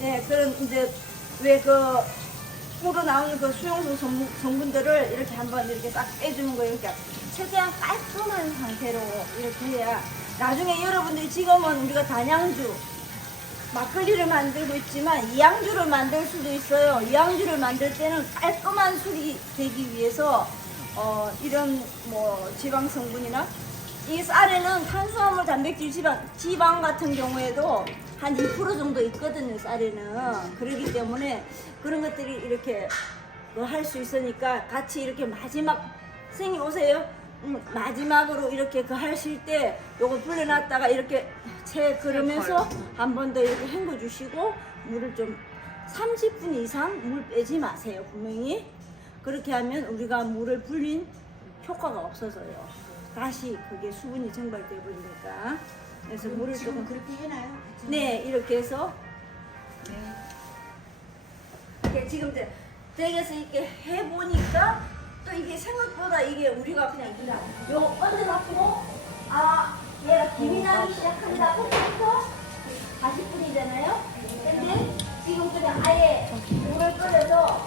네, 그럼 이제 왜 그 뿌로 나오는 그 수용소 성분들을 이렇게 한번 이렇게 딱 빼주는 거예요. 그러니까 최대한 깔끔한 상태로 이렇게 해야 나중에 여러분들이 지금은 우리가 단양주 막걸리를 만들고 있지만 이양주를 만들 수도 있어요. 이양주를 만들 때는 깔끔한 술이 되기 위해서 이런 뭐 지방 성분이나 이 쌀에는 탄수화물, 단백질, 지방 같은 경우에도 한 2% 정도 있거든요, 쌀에는. 그렇기 때문에 그런 것들이 이렇게 할 수 있으니까 같이 이렇게 마지막, 선생님 오세요. 마지막으로 이렇게 하실 때 요거 불려놨다가 이렇게 채 그러면서 한 번 더 이렇게 헹궈 주시고 물을 좀 30분 이상 물 빼지 마세요, 분명히. 그렇게 하면 우리가 물을 불린 효과가 없어서요. 다시 그게 수분이 증발돼 버리니까. 그래서 물을 조금 그렇게 해놔요? 네, 이렇게 해서 이렇게 지금 이제 댁에서 이렇게 해보니까 또 이게 생각보다 이게 우리가 그냥 요거 얹어갖고 얘가 김이 나기 시작한다 그때부터 40분이잖아요. 근데 지금 그냥 아예 물을 끓여서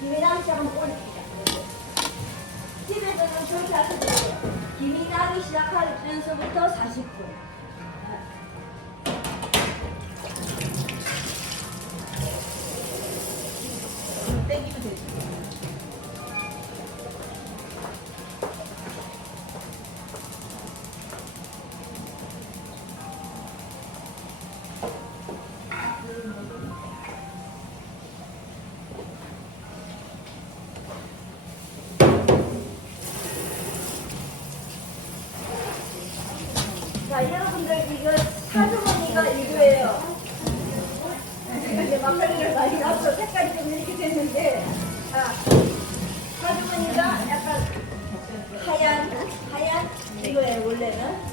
김이 나기 시작하면 올립니다. 집에서는 그렇게 하셔도 돼요. 김이 나기 시작하면서부터 40분. 땡기면 되죠. 자, 여러분들 이거 사주머니가 이거예요. 이제 막걸리를 많이 넣어서 색깔이 좀 이렇게 됐는데, 사주머니가 약간 하얀 이거예요, 원래는.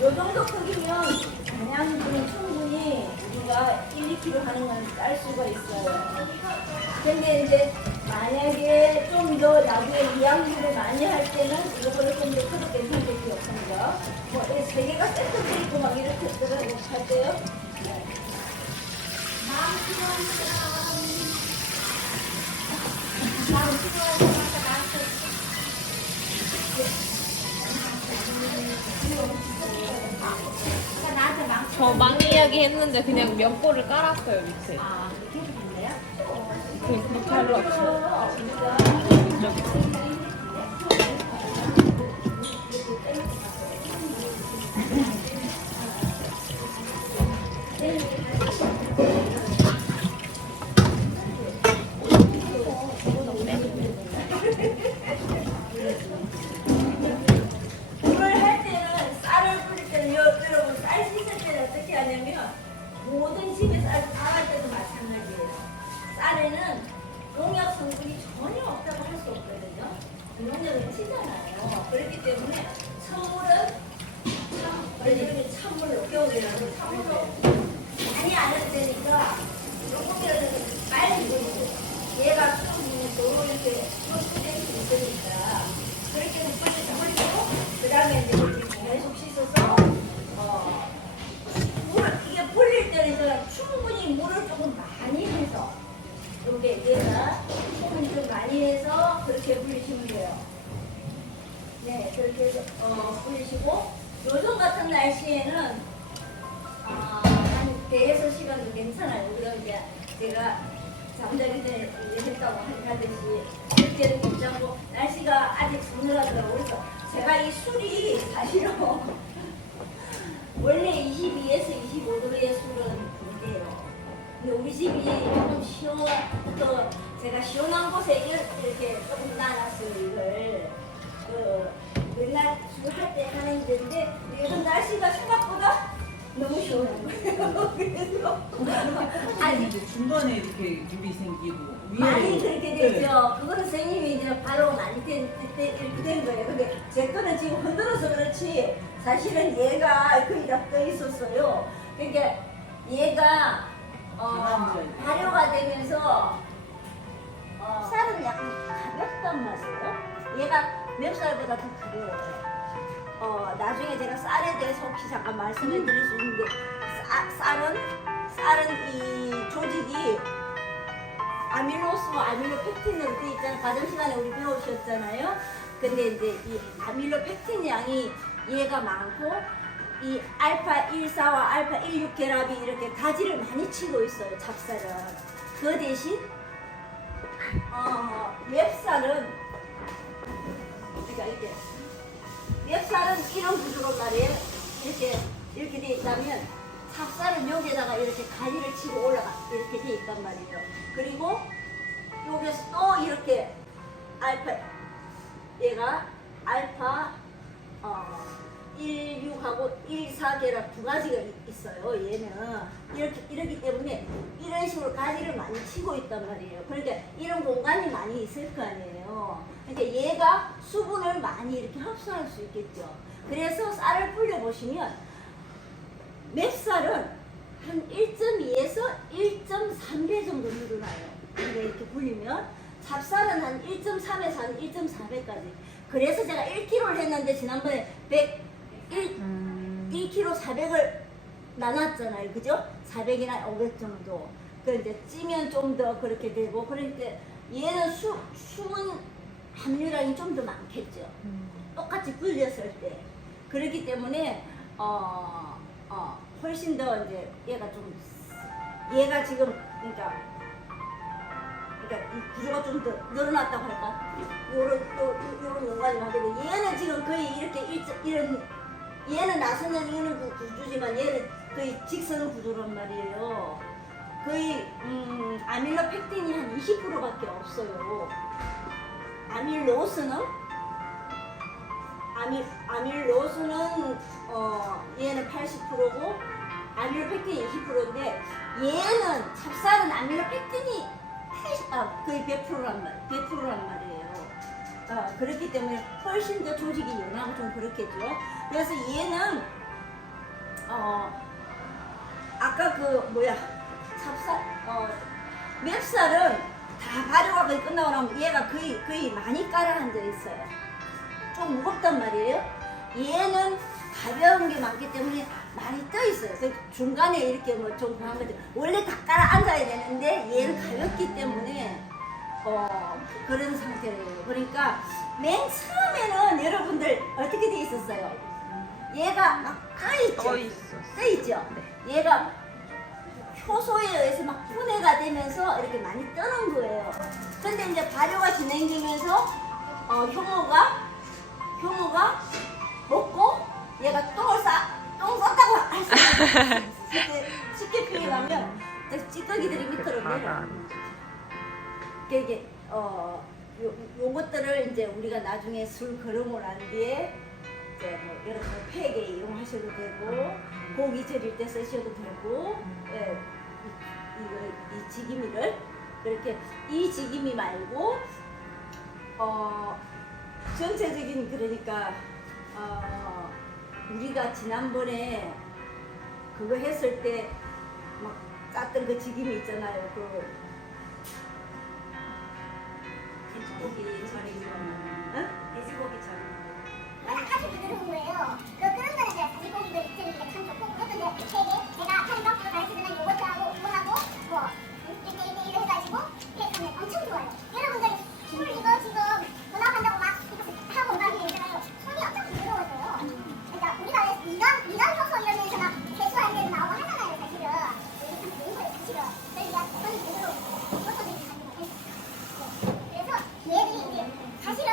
요 정도 크기면 단양분은 충분히 우리가 1, 2kg 하는 건 쌀 수가 있어요. 근데 이제 만약에 좀 더 나중에 이양주를 많이 할 때는 이거보다 좀 더 크게 괜찮을 게 없습니다. 뭐, 세 개가 세트돼 있고 막 이렇게 들어가고 할 때요. 다음 저 망 이야기 했는데 그냥 면보를 깔았어요 밑에. 그렇게 해도 된대요? 그렇게 하려 없어. 물을 할 때는 쌀을 뿌릴 때는 여러분 쌀 씻을 때는 어떻게 하냐면 모든 집에 쌀 할 때도 마찬가지예요. 쌀에는 농약 성분이 전혀 없다고 할 수 없거든요. 쓰시잖아요. 그렇기 때문에 선물은 이렇게 찬물로 겨울이라고 찬물로 많이 안 해도 되니까 조금이라도 빨리 익고 얘가 또 이렇게 쏟을 수 있으니까 그렇게 해서 뿌리고 그 다음에 이제 계속 씻어서 이게 불릴 때는 제가 충분히 물을 조금 많이 해서 이게 얘가 충분히 좀 많이 해서 그렇게 불리시면 돼요. 네, 그렇게 해서 불리시고 요즘 같은 날씨에는 한 4~6시간도 괜찮아요. 그럼 이제 제가 잠자기 전에 했다고 하듯이 그렇게는 괜찮고 날씨가 아직 서늘하더라고요. 그래서 제가 이 술이 사실은 원래 22에서 25도의 술은 그게요. 근데 우리 집이 조금 또 제가 시원한 곳에 이렇게 조금 놔놨어요. 이걸 맨날 술 할 때 하는 데인데 요즘 날씨가 생각보다 너무 시원한 거예요. 그래서 아니 이제 중간에 이렇게 물이 생기고 위에 많이 그렇게 되죠. 그거는 선생님이 이제 바로 많이 이렇게 된 거예요. 근데 제 거는 지금 흔들어서 그렇지 사실은 얘가 거의 다 떠 있었어요. 그러니까 얘가 발효가 되면서 쌀은 약간 가볍단 말이에요. 얘가 맵쌀보다 더 가벼워요. 나중에 제가 쌀에 대해서 혹시 잠깐 말씀해 드릴 수 있는데 쌀은 이 조직이 아밀로스와 아밀로펙틴으로 되어 있잖아요. 과정 시간에 우리 배우셨잖아요. 근데 이제 이 아밀로펙틴 양이 얘가 많고 이 알파 14와 알파 16 결합이 이렇게 가지를 많이 치고 있어요. 찹쌀은. 그 대신 맵쌀은 이렇게 맵쌀은 이런 구조로 말이에요. 이렇게 돼 있다면 찹쌀은 여기에다가 이렇게 가지를 치고 이렇게 돼 있단 말이에요. 그리고 여기서 또 이렇게 얘가 알파 16하고 14 결합 두 가지가 있어요. 얘는 이렇기 때문에 이런 식으로 가지를 많이 치고 있단 말이에요. 그러니까 이런 공간이 많이 있을 거 아니에요. 그러니까 얘가 수분을 많이 이렇게 흡수할 수 있겠죠. 그래서 쌀을 불려보시면 맵쌀은 한 1.2에서 1.3배 정도 늘어나요. 근데 이렇게 불리면 찹쌀은 한 1.3에서 한 1.4배까지. 그래서 제가 1kg를 했는데 지난번에 1kg 400을 나눴잖아요. 그죠? 400이나 500 정도. 그런데 찌면 좀 더 그렇게 되고, 그러니까 얘는 수분 함유량이 좀 더 많겠죠. 똑같이 불렸을 때. 그렇기 때문에, 훨씬 더 이제 얘가 지금, 그러니까 이 구조가 좀 더 늘어났다고 할까? 요런 공간이 많거든요. 얘는 지금 거의 이런 얘는 나서는 이런 구조지만 얘는 거의 직선 구조란 말이에요. 거의 아밀로펙틴이 한 20%밖에 없어요. 아밀로스는 얘는 80%고 아밀로펙틴이 20%인데 얘는 찹쌀은 아밀로펙틴이 거의 100%란 말이에요. 그렇기 때문에 훨씬 더 조직이 연하고 좀 그렇겠죠. 그래서 얘는 아까 맵쌀은 다 발효가 거의 끝나고 나면 얘가 거의 많이 깔아앉아 있어요. 좀 무겁단 말이에요. 얘는 가벼운 게 많기 때문에 많이 떠 있어요. 그 중간에 이렇게 좀 그런 거죠. 원래 다 깔아앉아야 되는데 얘는 가볍기 때문에 그런 상태예요. 그러니까 맨 처음에는 여러분들 어떻게 돼 있었어요? 얘가 막 떠 있죠. 네. 얘가 효소에 의해서 막 분해가 되면서 이렇게 많이 뜨는 거예요. 근데 이제 발효가 진행되면서 효모가 먹고 얘가 똥 쌌다고 할 수 있어요. 쉽게 표현하면 찌꺼기들이 밑으로 내려요. 이게 요것들을 이제 우리가 나중에 술 걸음을 한 뒤에 이제 여러 가지 팩에 이용하셔도 되고 고기 절일 때 쓰셔도 되고 이 지기미를 그렇게 이 지기미 말고 전체적인 그러니까 우리가 지난번에 그거 했을 때 막 깠던 그 지김이 있잖아요. 그 돼지고기 절이고 응? 돼지고기 절이고 아주 부드러운 거예요. 그런 거는 이제 돼지고기도 있으니까 참 좋고 그것도 이제 세 개. 제가 하는 방법을 가르쳐주면 요것하고 이거하고 뭐 이렇게 해가지고 이렇게 하면 엄청 좋아요. 여러분들 술 이거 지금 분할한다고 막 이렇게 하고 막 이러잖아요. 손이 엄청 부드러워져요. 그러니까 우리가 이런 효소 이러면서 막 세수할 때도 나오고 하잖아요. 사실은 이게 참 좋은 거예요. 사실은 그러니까 손이 부드러워져요. 이것도 되게 가지고 그래서 얘들이 이제 사실은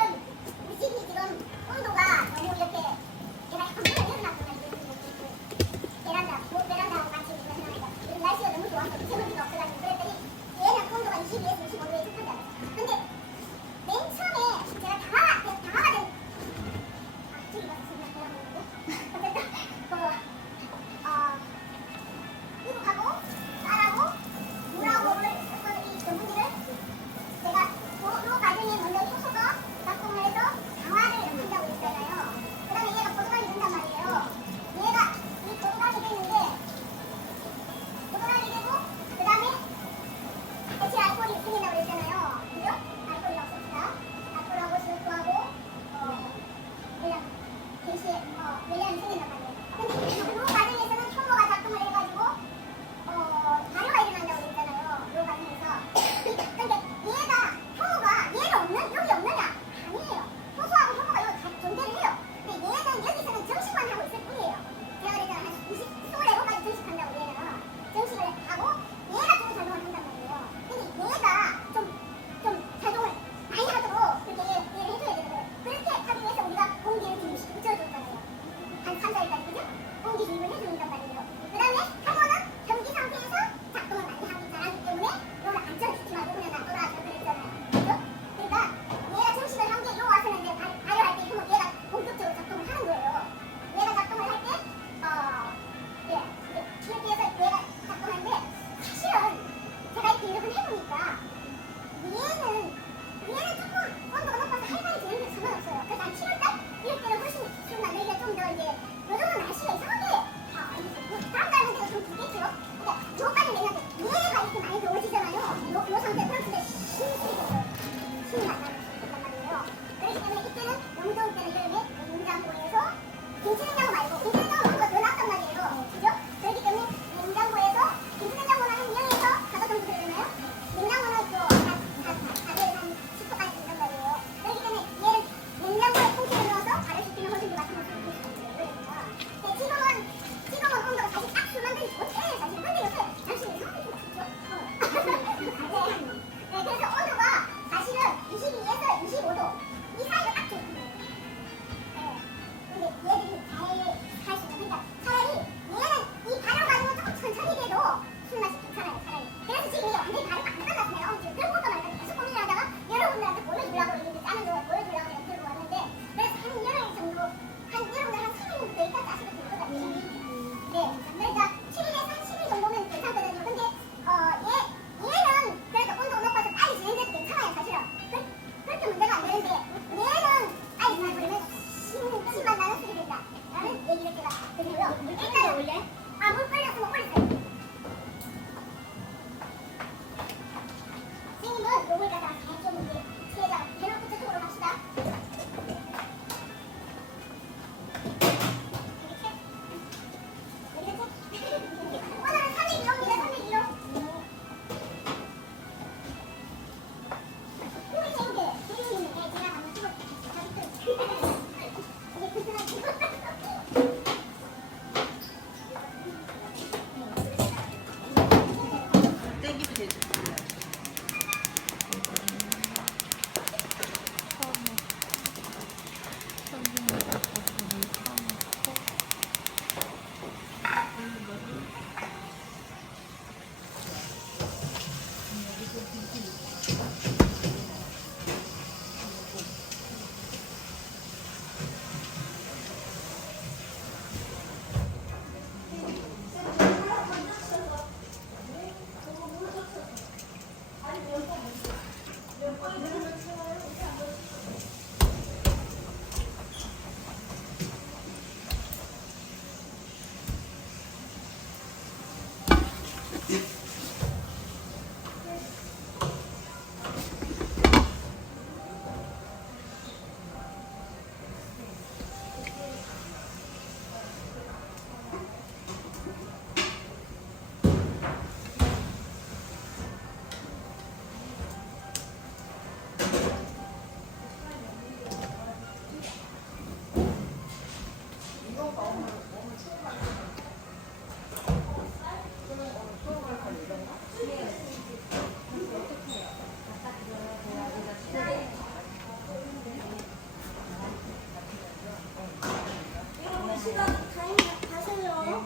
시간 타임 하세요.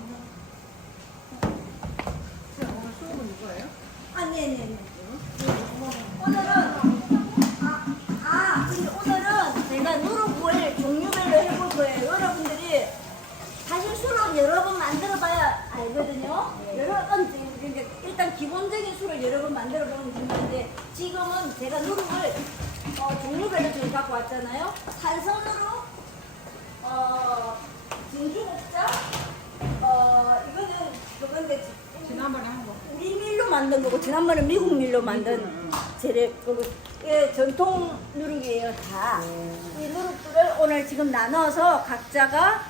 오늘 수업은 누구예요? 아, 네네네. 근데 오늘은 제가 누룩을 종류별로 해볼 거예요. 여러분들이 사실 술은 여러 번 만들어봐야 알거든요. 여러 번, 그러니까 일단 기본적인 술을 여러 번 만들어보는 중요한데 지금은 제가 누룩을 종류별로 지금 갖고 왔잖아요. 탄성누룩, 진주국자, 이거는 그건데 지난번에 한 거. 우리 밀로 만든 거고 지난번에 미국 밀로 만든 재래 그거 예, 전통 누룩이에요 다. 이 누룩들을 오늘 지금 나눠서 각자가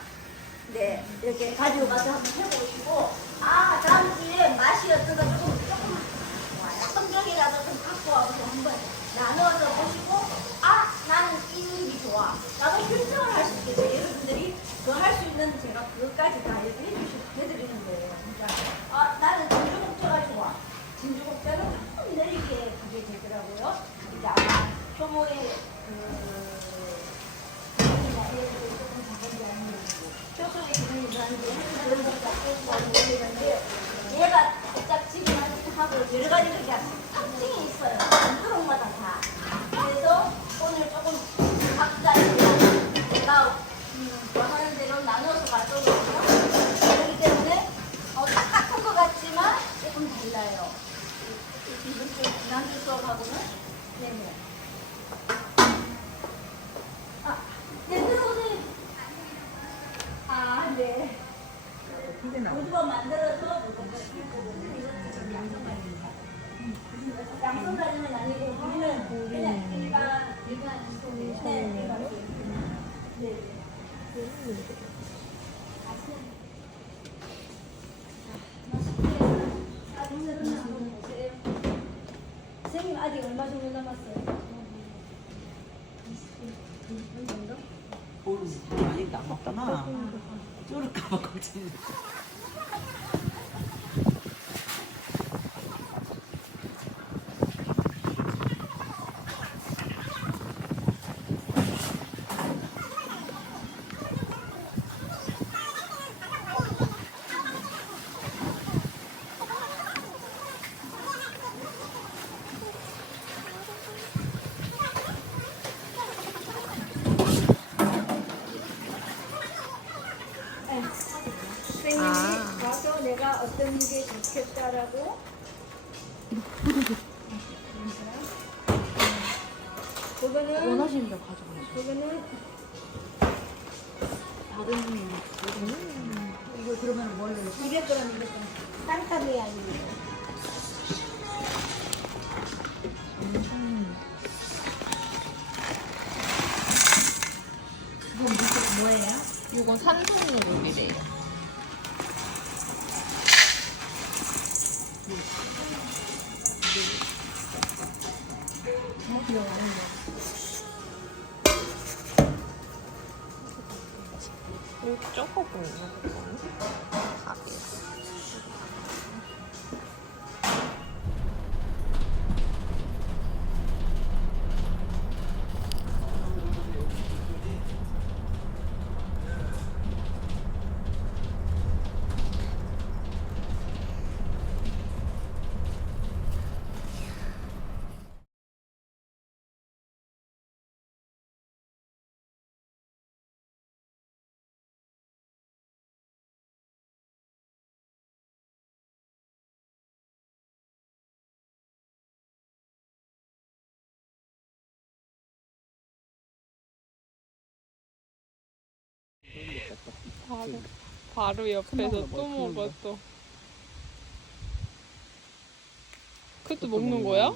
네 이렇게 가지고 가서 한번 해보시고 다음 주에 맛이 어떤가 조금 성경이라도 좀 갖고 와서 한번 나눠서 보시고 나는 이 누룩이 좋아 나도 결정을 할 수 있겠어요. 여러분들이 그 할 수 있는 제가 그것까지 다 이렇게 해드리는 거예요. 그러니까 나는 진주국자가 좋아. 진주국자는 조금 느리게 그게 되더라고요. 이제 아마 효모의 기능이나 이런 것들이 조금 작은지 아니면 효소의 기능이 좋은지 그런 것도 모르겠는데 얘가 딱 지금 하고 여러 가지 그게 특징이 있어요. 누룩마다 다. 그래서 오늘 조금 각자 제가 원하는 대로 나눠서 가져오거든요. 그렇기 때문에 똑같은 것 같지만 조금 달라요. 지난주 수업하고는. 네네. 네, 들어오세요. 네. 모두가 만들어서 양손 다짐은 아니고 우리는 그냥 일반 네. 선생님 아직 얼마 정도 남았어요? 20분 정도? 많이 남았구나. 쫄을까봐 걱정이. 선생님이 가서 내가 어떤 게 좋겠다라고 그거는 원하시는 대로 가져가세요. 그거는 이거 그러면 뭘로? 200g 200g 쌍타미야 아닙니다. 이건 산성누룩이래요. 이거 적어 보이나? 답이야. 바로 옆에서 또 먹었어. 그것도 먹는 거야?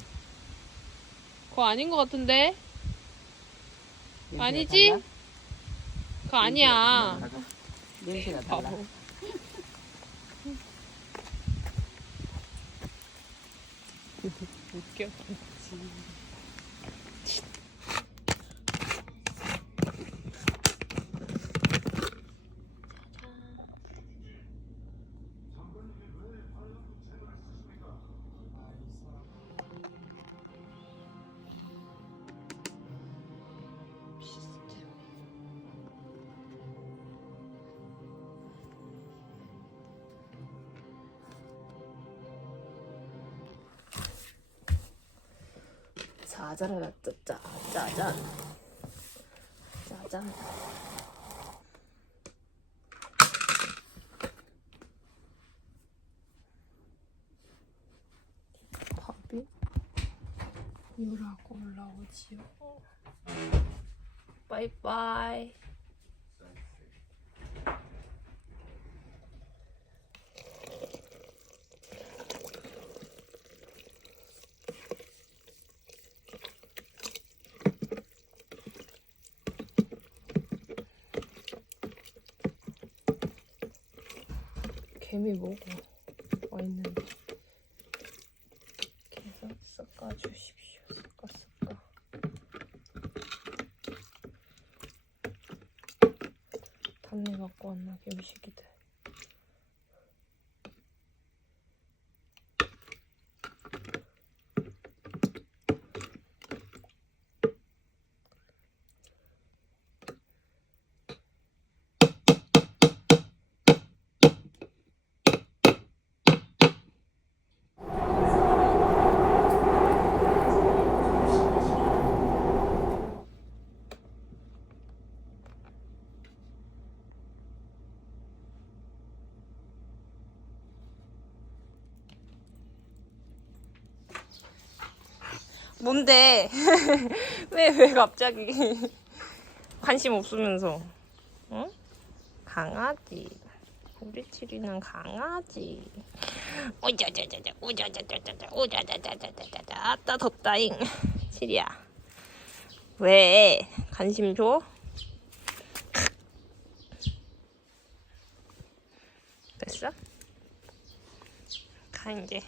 그거 아닌 것 같은데? 아니지? 그거 아니야. 냄새가 달라. 바보. 웃겨. 짜자라라 짜짜 짜잔 짜잔. 밥이 요라고 올라오지요. 바이바이. 개미 뭐고 와 있는데 계속 섞어주십시오. 섞어. 단내 갖고 왔나 개미식이들. 뭔데? 왜 갑자기 관심 없으면서? 응? 강아지. 우리 치리는 강아지. 오자자자자 오자자자자자 오자자자자자자. 아따 덥다잉. 치리야. 왜 관심 줘? 됐어? 가 이제.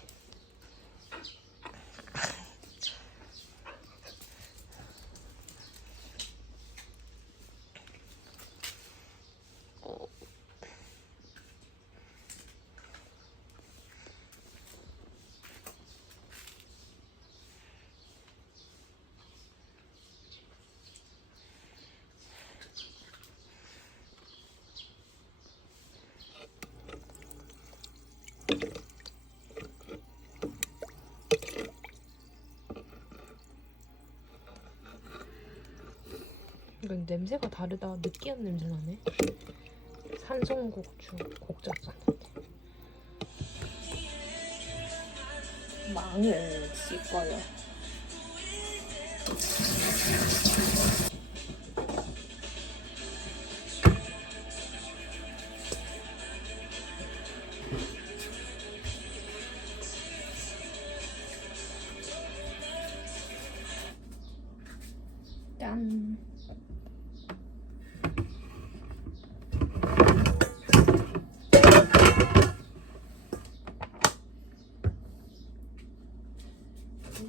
이건 냄새가 다르다. 느끼한 냄새 나네. 산송고추 곡작 쌌는데. 망을 씻어요. 짠.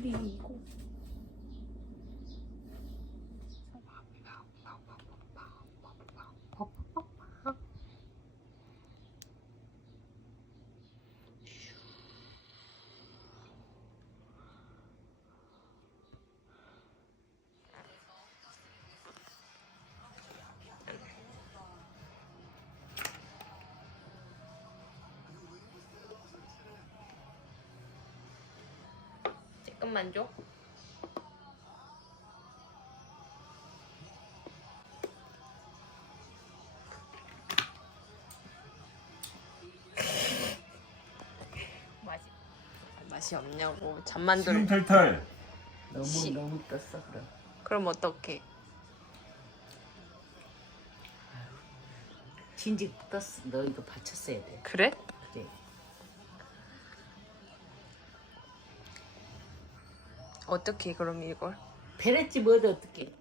그리고 조금만 줘. 맛이 없냐고. 잠만 들어. 탈탈. 너무 떴어 그럼. 그럼 어떡해? 진즉 떴어. 너 이거 받쳤어야 돼. 그래? 그래. 어떻게 그럼 이걸? 배랬지 뭐도 어떻게.